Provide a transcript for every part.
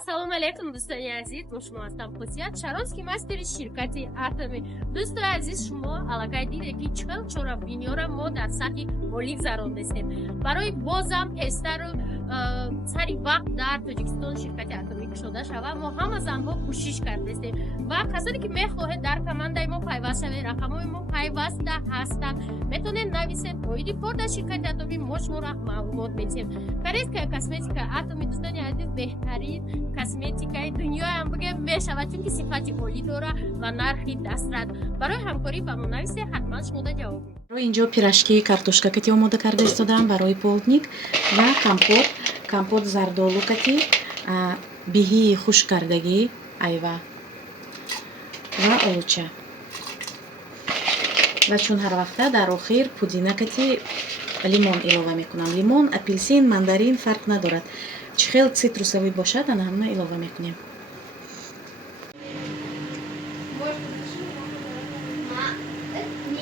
Ассалому алейкум, дӯстони азиз, бо шумо ҳастам Қудсият, Шаронский мастери ширкати Атоми. Дӯстони азиз, шумо аллакай диде ки чил чора бинёра мо дар сатҳи олӣ гузаронидем. Барои бозам пестару сари вақт дар Тоҷикистон ширкати Атоми кушода шава, мо ҳама занҳо кӯшиш кардем ва касоне ки мехоҳед дар командаи мо пайваст шавед, рақамҳои мо пайваста ҳастанд, метавонед нависед, оиди кор дар ширкати Атоми, мо шуморо маълумот медиҳем. Корейская косметика Атоми, дӯстони азиз, беҳтарин косметикаи дунёам бигем мешавад, чунки сифати олӣ дора ва нархи дастрас. Барои ҳамкорӣ ба мо нависед, ҳатман шумода ҷавоб медиҳем. барои инҷо пирашки картошка кати омода карда истодам барои полдник ва компот зардолу кати, биҳии хушк кардагӣ айва ва олуча. ва чун ҳар вақта дар охир пудина кати лимон илова мекунам. Лимон, апелсин, мандарин фарқ надорад. Чӣ хел цитрусовый бошад, ана ҳама илова мекунем.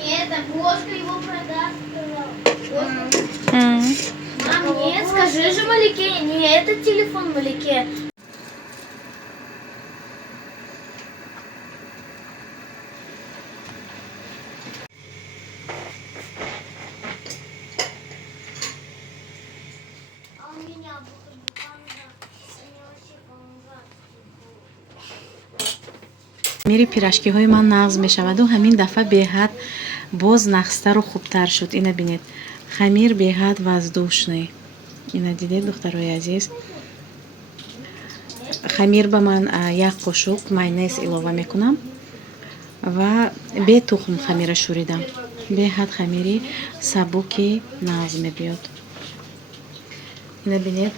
Нет, так ложка его продаст. Мам, нет, скажи же Малике, не этот телефон Малике. А у меня мири пирашкиҳои ман нағз мешаваду ҳамин дафъа беҳад боз нахстару хубтар шуд. Ина бинед, хамир беҳад воздушный. Ина дидед, духтарои азиз. Хамир ба ман як қошук майонез илова мекунам ва бе тухм хамира шӯридам. Беҳад хамири сабуки нағз мебиёд. ина бинед,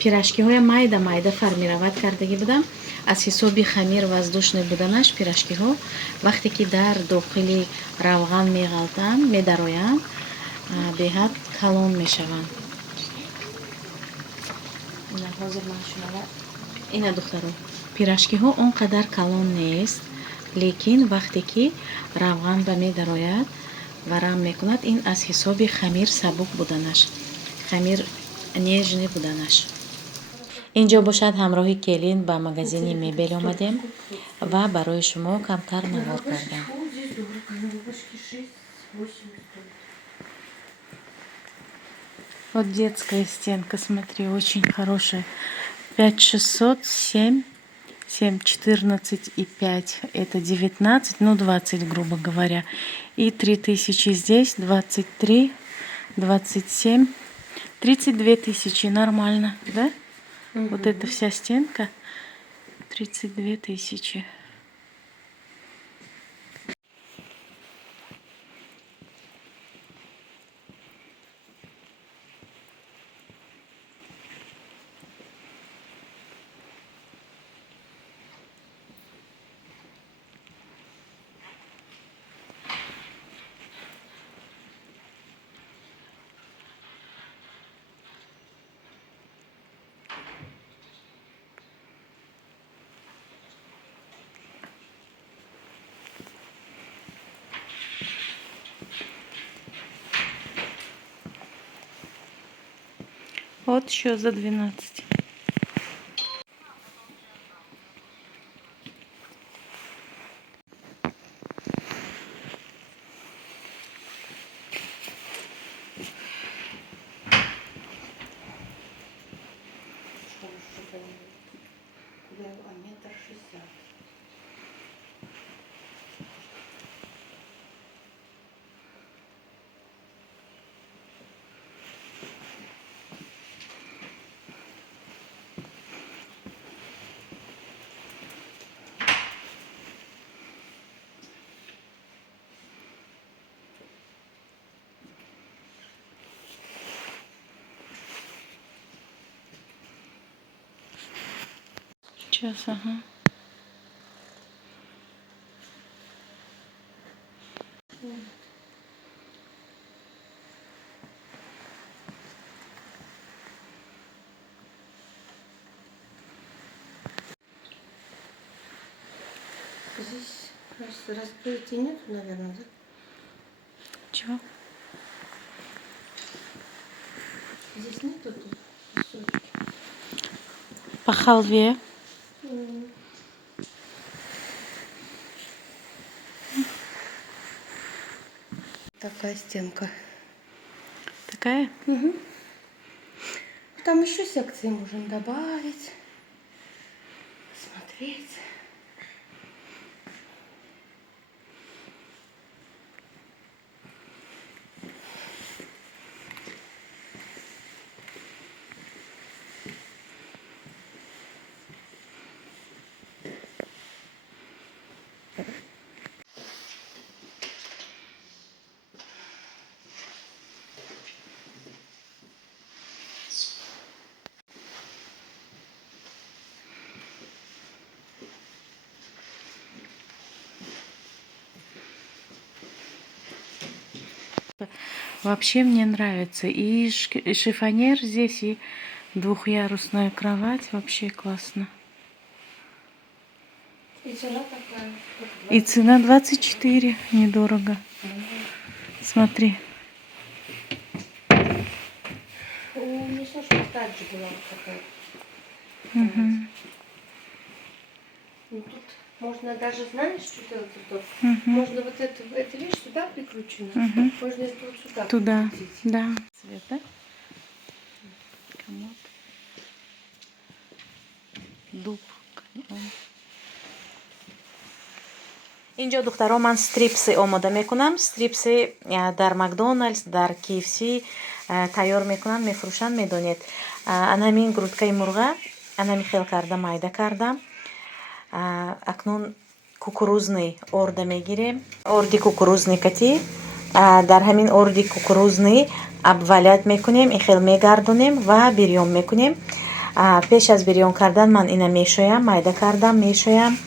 пирашкиҳоя майда формировать кардаги будам. аз ҳисоби хамир воздушный буданаш пирашкиҳо вақте ки дар дохили равған меғалтанд, медароянд, беҳад калон мешаванд. ина духтаро, пирашкиҳо он қадар калон нест, лекин вақте ки равған ба медарояд ва рам мекунад, ин аз ҳисоби хамир сабук буданаш, хамир нежный буданаш. инҷо бошад ҳамроҳи Келин ба магазини мебел омадем ва барои шумо камтар навор кардам. Вот детская стенка, смотри, очень хорошая. 5600, 7, 14 и 5, это 19, ну 20, грубо говоря. И 3000 здесь, 23, 27, 32 тысячи, нормально, да? Вот эта вся стенка 32 тысячи. Вот еще за 12. Сейчас, ага. Здесь, кажется, раскрытия нет, наверное, да? Чего? Здесь нету тут кусочки. По халве такая стенка. Такая? Угу. Там еще секции можем добавить. Смотреть. Вообще мне нравится. И шифонер здесь, и двухъярусная кровать. Вообще классно. И цена такая. И цена 24. Недорого. Смотри. У меня Саша также была вот такая. Угу. Ну, тут можно даже, знаешь, что делать? Тут? Угу. Можно вот эту вещь сюда прикручена. Угу. Можно это вот сюда Туда. прикрутить. Да. Цвет, да? Комод. Дуб. اینجا دخترها من ستریپس آماده میکنم. ستریپس در مکدونالدز، در KFC تیار میکنن، میفروشن. میدونید همین گروتکای مرغ همین خیل کرده مایده کردم. اکنون کوکروزنی ارده میگیریم. اردی کوکروزنی کتی در همین اردی کوکروزنی ابولیت میکنیم. این خیل میگردونیم و بریون میکنیم. پیش از بریون کردن من اینا میشویم، مایده کردم میشویم.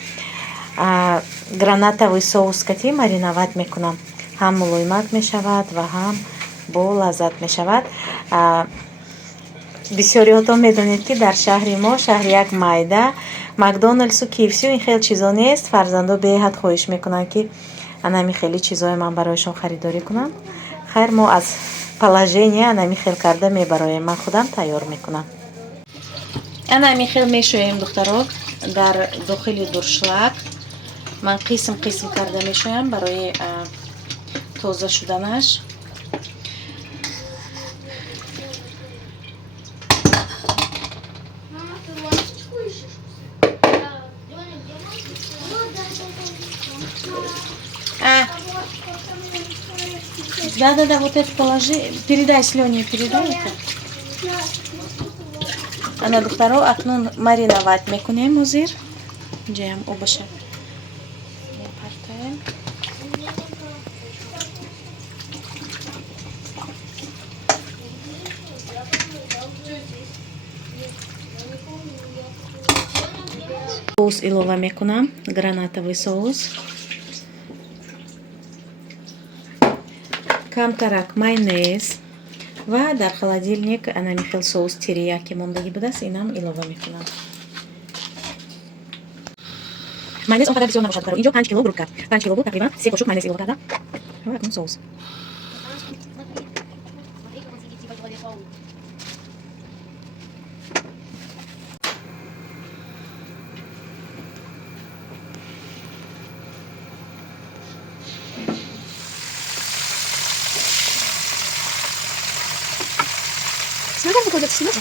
гранатовый соус кати мариновать мекунам. Ҳам мулоимат мешавад ва ҳам бо лаззат мешавад. бисёриҳотон медонед ки дар шаҳри мо, шаҳри як майда, макдоналдсу, KFC ин хел чизо нест. фарзандо беҳад хоҳиш мекунанд ки анами хели чизое ман барояшон харидорӣ кунам. хайр, мо аз положение анами хел карда мебароем. ман худам тайёр мекунам. анами хел мешоем духтаро дар дохили дуршлаг. من قسم کرده میشویم برای تازه شدنش. Да, вот это положи. Передай Слене, передай это. Ана духтаро акнун мариновать мекунем озир. Ҷаям обаша. соус илова мекунам, гранатовый соус. камтарак майонез ва дар холодильник анами хел соус терияки мондагӣ будааст, инам илова мекунам. майонез он қадар бисёр набошад. инҷо 5 кило грудка, 5 кило буд, тақрибан 3 қошук майонез илова кардам. ва акнун соус. Снова выходит снег.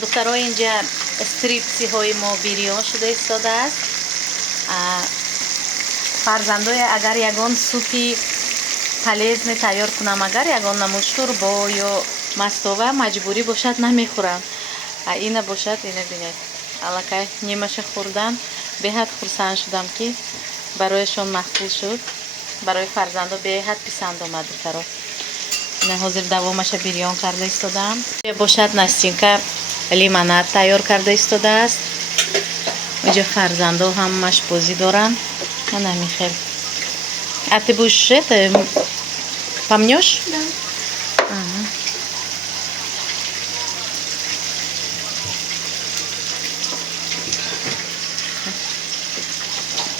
духтаро инҷа стрипсиҳои мо бирён шуда истодааст. фарзандоя агар ягон супи полезне тайёр кунам, агар ягон намуд шӯрбо ё мастова маҷбурӣ бошад намехӯрам. ина бошад, ина бинед аллакай нимаша хӯрдан. беҳад хурсанд шудам ки барояшон махфул шуд. барои фарзандо беҳад писанд омад духтаро. ина ҳозир давомаша бирён карда истодам. бошад настинка лимонад тайёр карда истодааст. инҷо фарзандо ҳамаш бозӣ доранд. Она, Михаил. А ты будешь это... Помнешь? Да. Ага.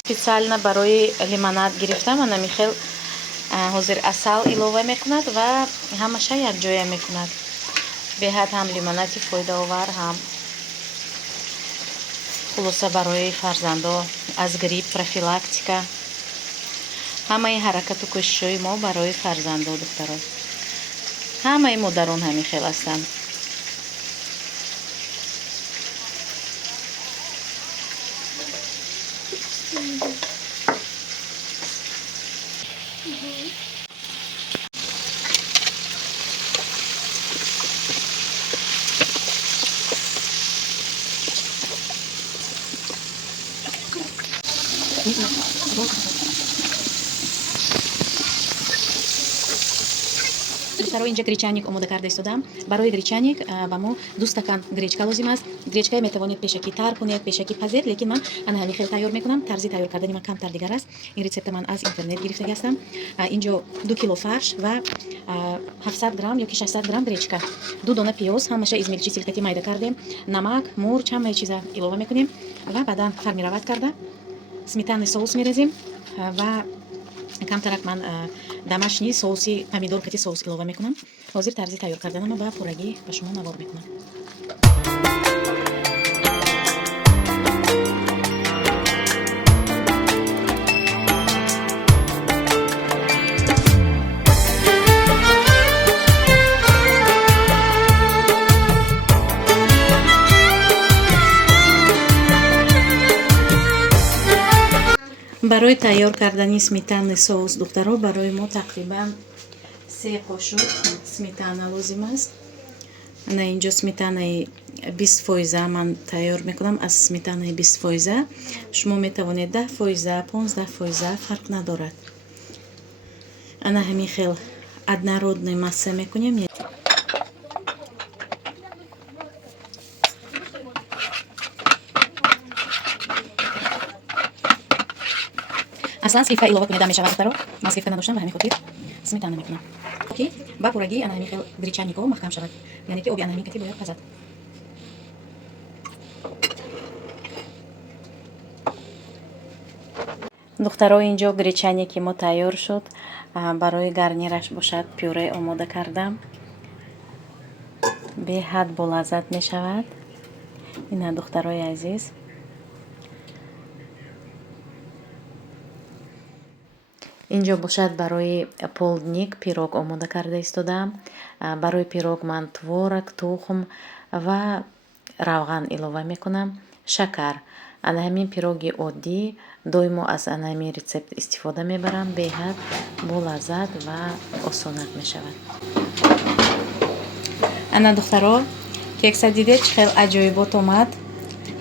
специально барои лимонад гирифтам. Ана Михаил ҳозир асал илова мекунад ва ҳамаша якҷоя мекунад. Беҳад ҳам лимонади фоидаовар, ҳам хулоса барои фарзандо аз грипп профилактика. ҳамаи ҳаракату кӯшишҳои мо барои фарзандо духтаро. ҳамаи модарон ҳамин хел ҳастанд. Барои инҷа гречаник омода карда истодам. Барои гречаник ба мо 2 стакан гречка лозим аст. Гречка метавонед пешакӣ тар кунед, пешакӣ пазед, лекин ман ана ҳамин хел тайёр мекунам. Тарзи тайёр кардани ман камтар дигар аст. Ин рецепта ман аз интернет гирифта ҳастам. Инҷо 2 кило фарш ва 700 грамм ёки 600 грамм гречка, 2 дона пиёз, ҳамаша измилчи силкати майда кардем, намак, мурч, ҳамаи чиза илова мекунем ва баъдан формировать карда сметанный соус мерезем ва камтарак ман домашний соуси помидор кати соус илова мекунам. ҳозир тарзи тайёр карданама ба пуррагӣ ба шумо навор мекунам. барои тайёр кардани сметанный соус духтаро барои мо тақрибан 3 қошуқ сметана лозим аст. ана инҷо сметанаи 20% ман тайёр мекунам аз сметанаи 20%. шумо метавонед 10%, 15% фарқ надорад. ана ҳамин хел однородной масса мекунем. аслан сливка илова кунеда мешавад духтаро. ман сливка надоштам ва ҳамин хотир сметана мекунам. ки ба пуррагӣ ана ҳамин хел гречанико маҳкам шавад. яъне ки оби ана ҳамин кати бояд пазад. духтаро инҷо гречаники мо тайёр шуд. барои гарнираш бошад пюре омода кардам. беҳад болаззат мешавад. ина духтарои азиз, инҷо бошад барои полдник пирог омода карда истодам. барои пирог ман творог, тухм ва равған илова мекунам, шакар. ана ҳамин пироги оддӣ доимо аз ана ҳамин рецепт истифода мебарам. беҳад болаззат ва осонак мешавад. ана духтаро кекса дидед чӣ хел аҷоибот омад.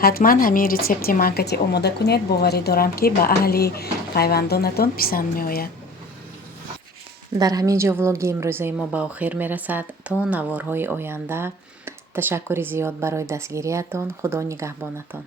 ҳатман ҳамин рецепти манкати омода кунед. боварӣ дорам ки ба аҳли пайвандонатон писанд меояд. дар ҳамин ҷо влоги имрӯзаи мо ба охир мерасад. то наворҳои оянда ташаккури зиёд барои дастгириятон. худо нигаҳбонатон.